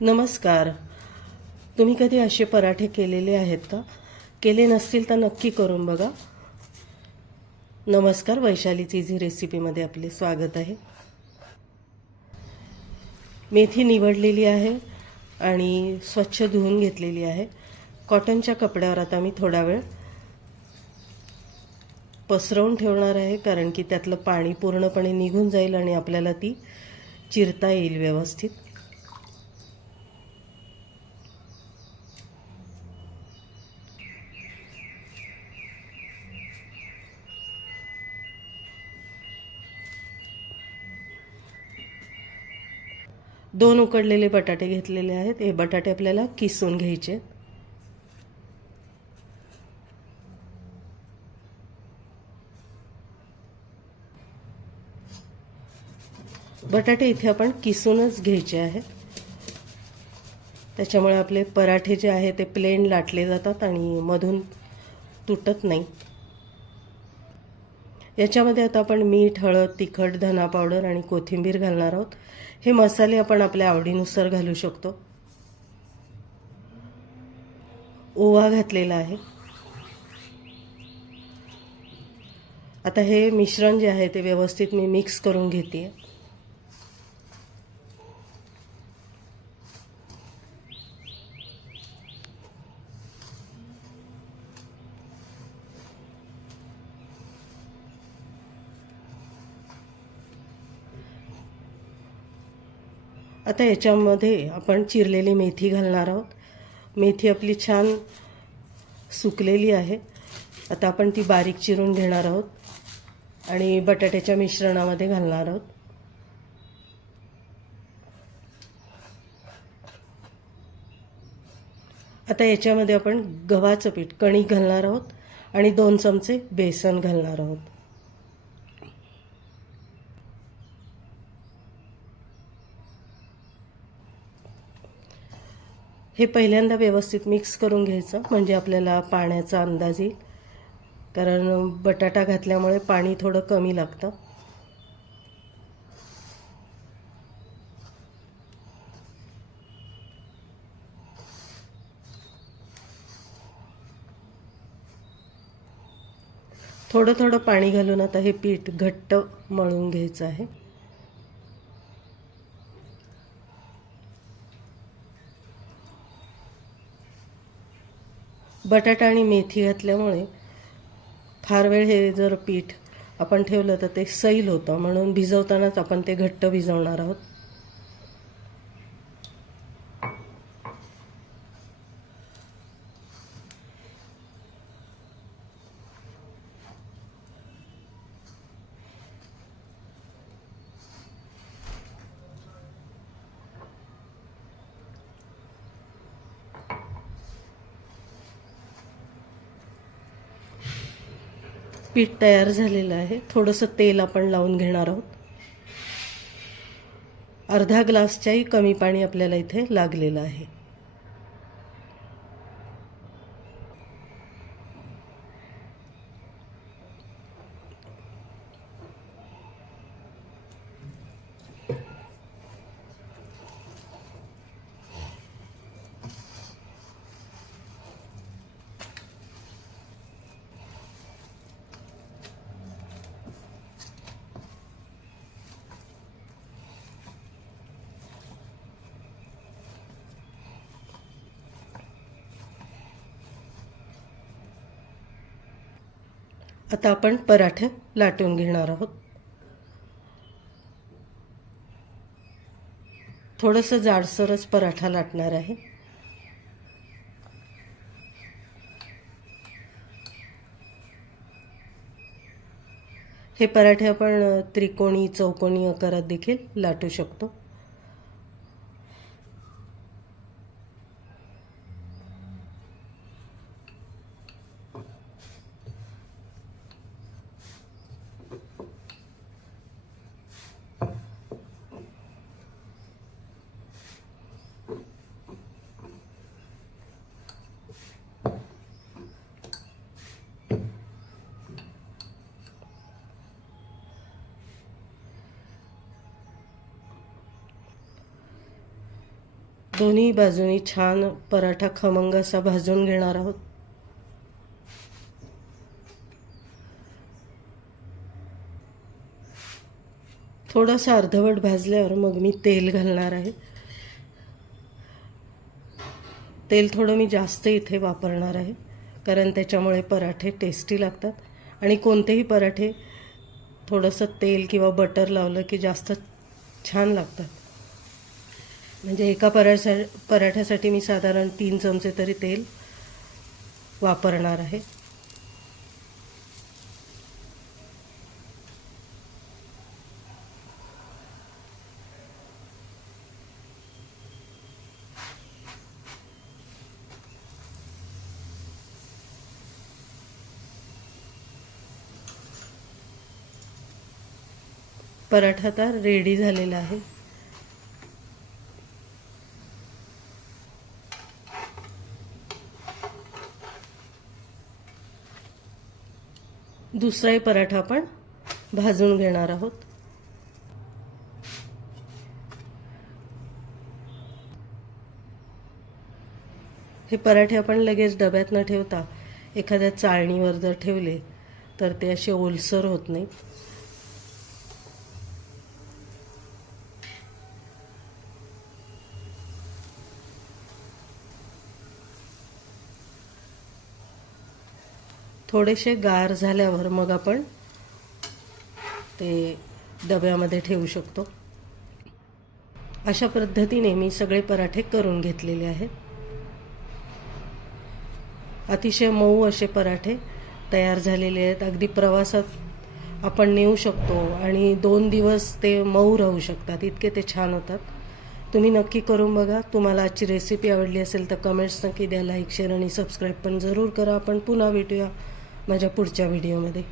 नमस्कार. तुम्ही कधी असे पराठे केलेले आहेत का? केले नसतील तर नक्की करून बघा. नमस्कार वैशालीची चीझी रेसिपीमध्ये आपले स्वागत आहे. मेथी निवडलेली आहे आणि स्वच्छ धुवून घेतलेली आहे. कॉटनच्या कपड्यावर आता मी थोडा वेळ पसरवून ठेवणार आहे कारण की त्यातलं पाणी पूर्णपणे निघून जाईल आणि आपल्याला ती चिरता येईल व्यवस्थित. दोन उकडलेले बटाटे घेतलेले आहेत. हे बटाटे आपल्याला किसून घ्यायचे. बटाटे इथे आपण किसूनच घ्यायचे आहेत. त्याच्यामुळे आपले पराठे जे आहे ते प्लेन लाटले जातात आणि मधून तुटत नाही. याच्यामध्ये आता आपण मीठ हळद तिखट धना पावडर आणि कोथिंबीर घालणार आहोत. हे मसाले आपण आपल्या आवडीनुसार घालू शकतो. ओवा घातलेला आहे. आता हे मिश्रण जे आहे ते व्यवस्थित मी मिक्स करून घेते आता याच्यामध्ये आपण चिरलेली मेथी घालणार आहोत. मेथी आपली छान सुकलेली आहे. आता आपण ती बारीक चिरून घेणार आहोत आणि बटाट्याच्या मिश्रणामध्ये घालणार आहोत. आता याच्यामध्ये आपण गव्हाचं पीठ कणिक घालणार आहोत आणि दोन चमचे बेसन घालणार आहोत. हे पहिल्यांदा व्यवस्थित मिक्स करून घ्यायचं म्हणजे आपल्याला पाण्याचा अंदाज येईल. कारण बटाटा घातल्यामुळे पाणी थोडं कमी लागतं. थोडं थोडं पाणी घालून आता हे पीठ घट्ट मळून घ्यायचं आहे. बटाटा आणि मेथी घातल्यामुळे फार वेळ हे जर पीठ आपण ठेवलं तर ते सैल होतं. म्हणून भिजवतानाच आपण ते घट्ट भिजवणार आहोत. पीठ तयार झालेलं आहे. थोडंसं तेल आपण लावून घेणार आहोत. अर्धा ग्लासच्याही कमी पाणी आपल्याला इथे लागलेलं आहे. आता आपण पराठे लाटून घेणार आहोत. थोडंसं जाडसरच पराठा लाटणार आहे. हे पराठे आपण त्रिकोणी चौकोनी आकारात देखील लाटू शकतो. दोन्ही बाजूनी छान पराठा खमंग असा भाजून घेणार आहोत. थोडासा अर्धवट भाजल्यावर मग मी तेल घालणार आहे. तेल थोडं मी जास्त इथे वापरणार आहे कारण त्याच्यामुळे पराठे टेस्टी लागतात. आणि कोणतेही पराठे थोडंसं तेल किंवा बटर लावलं की जास्त छान लागतात. म्हणजे एका पराठ्या पराठ्यासाठी मी साधारण तीन चमचे तरी तेल वापरणार आहे. पराठा तर रेडी झालेला आहे. दुसराही पराठा आपण भाजून घेणार आहोत. हे पराठे आपण लगेच डब्यात न ठेवता एखाद्या चाळणीवर जर ठेवले तर ते असे ओलसर होत नाही थोडेसे गार झाल्यावर मग आपण ते डब्यामध्ये ठेवू शकतो. अशा पद्धतीने मी सगळे पराठे करून घेतलेले आहेत. अतिशय मऊ असे पराठे तयार झालेले आहेत. अगदी प्रवासात आपण नेऊ शकतो आणि दोन दिवस ते मऊ राहू शकतात. इतके ते छान होतात. तुम्ही नक्की करून बघा. तुम्हाला आजची रेसिपी आवडली असेल तर कमेंट्स नक्की द्या. लाईक शेअर आणि सबस्क्राईब पण जरूर करा. आपण पुन्हा भेटूया. माझ्या पुढच्या व्हिडिओमध्ये.